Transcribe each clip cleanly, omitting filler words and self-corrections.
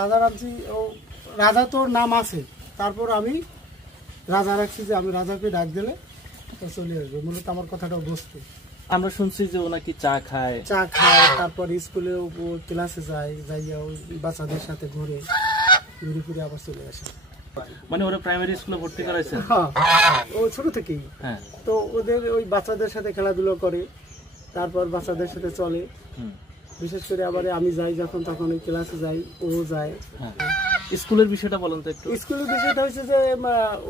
রাজা রাখছি, ও রাজা তোর নাম আছে, তারপর আমি রাজা রাখছি যে আমি রাজাকে ডাক দিলে চলে আসবে, মূলত আমার কথাটা বসতে। আমরা শুনছি যে ও নাকি চা খায়, তারপর স্কুলে ক্লাসে যায়, যাইয়া ওই বাচ্চাদের সাথে ঘুরে ফিরে আবার চলে আসে। মানে ওরা প্রাইমারি স্কুলে ভর্তি করাইছে? হ্যাঁ, ও ছোট থেকেই। তো ওদের ওই বাচ্চাদের সাথে খেলাধুলো করে, তারপর বাচ্চাদের সাথে চলে। বিশেষ করে আবার আমি যাই যখন, তখন ওই ক্লাসে যাই, ও যায়। স্কুলের বিষয়টা বলেন তো একটু। স্কুলের বিষয়টা হচ্ছে যে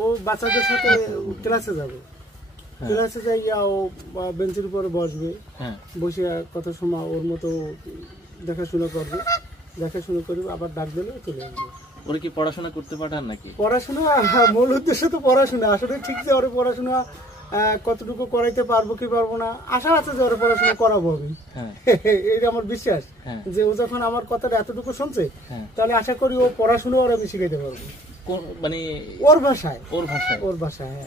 ও বাচ্চাদের সাথে ক্লাসে যাবে, ক্লাসে যাইয়া ও বেঞ্চের উপরে বসবে, বসে কত সময় ওর মতো দেখাশোনা করবে, আবার ডাক দিলে চলে আসবে। ওরা কি পড়াশোনা করতে পাঠান নাকি? পড়াশোনা মূল উদ্দেশ্য তো পড়াশোনা, আসলে ঠিক যে ওরা পড়াশোনা কতটুকু করাইতে পারবো কি পারবো না, আশা আছে যে ওরা পড়াশোনা করাবো আমি, এটা আমার বিশ্বাস যে ও যখন আমার কথাটা এতটুকু শুনছে, তাহলে আশা করি ও পড়াশোনা ওরা আমি শিখাইতে পারবো, মানে ওর ভাষায়।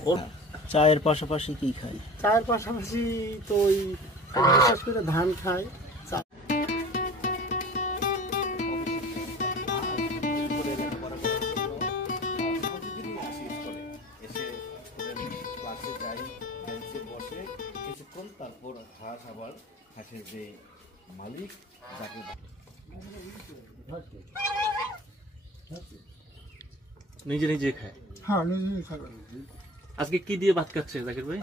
হ্যাঁ। চায়ের পাশাপাশি কি খায়? চায়ের পাশাপাশি তো ওই বিশেষ করে ধান খায়। তারপর ঘাস আবার ঘাসের যে মালিক যাকে নিজে নিজে খায়। হ্যাঁ, নিজে খাবে। আজকে কি দিয়ে ভাত খাচ্ছে জাকির ভাই?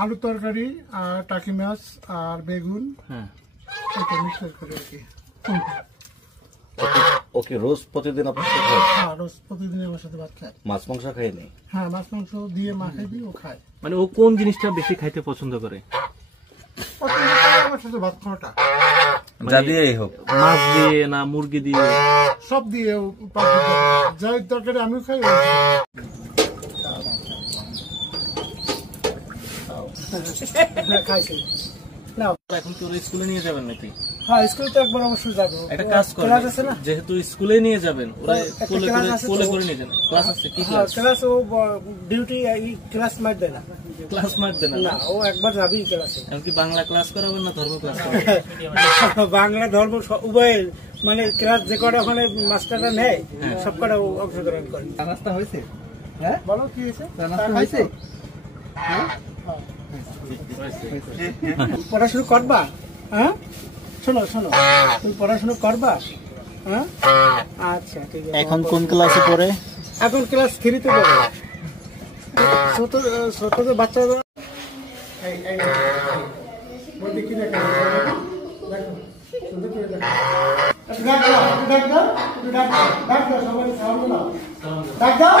আলু তরকারি আর টাকি মাছ আর বেগুন, ওকে রোজ প্রতিদিন আপনার সাথে খায়? হ্যাঁ, রোজ প্রতিদিন আমার সাথে ভাত খায়। মাছ মাংস খায় নি? হ্যাঁ, মাছ মাংস দিয়ে মাখাই দিয়ে ও খায়। মানে ও কোন জিনিসটা বেশি খাইতে পছন্দ করে? আমার সাথে ভাত খাওয়াটা, যা দিয়েই হোক, মাছ দিয়ে না মুরগি দিয়ে? সব দিয়ে, যাই তরকারি আমিও খাই। খাইছি না। এখন কি ওরা স্কুলে নিয়ে যাবেন নাকি? হ্যাঁ, স্কুলে তো একবার অবশ্যই যাবো। একটা কাজ করেন, যেহেতু স্কুলে নিয়ে যাবেন, ওরা কোলে করে নিয়ে যান। ক্লাস আছে? কি ক্লাস? ক্লাস ও ডিউটি ক্লাস মার দেয় না। ক্লাস মার দেন না? ও একবার যাবেই ক্লাসে। এমনকি বাংলা ক্লাস করাবেন না ধর্ম ক্লাস করাবেন? বাংলা ধর্ম উভয়ের, মানে ক্লাস যে কটা ওখানে মাস্টাররা নেয় সব কটা অংশগ্রহণ করে। নাস্তা হয়েছে? হ্যাঁ, বলো কি হয়েছে? নাস্তা হয়েছে? পড়াশুনো করবা? হ্যাঁ, শোনো তুমি পড়াশুনো করবা? হ্যাঁ, আচ্ছা ঠিক আছে। এখন কোন ক্লাসে পড়ে? এখন ক্লাস 3-তে পড়ে। ছোট বাচ্চারা ডাক দাও।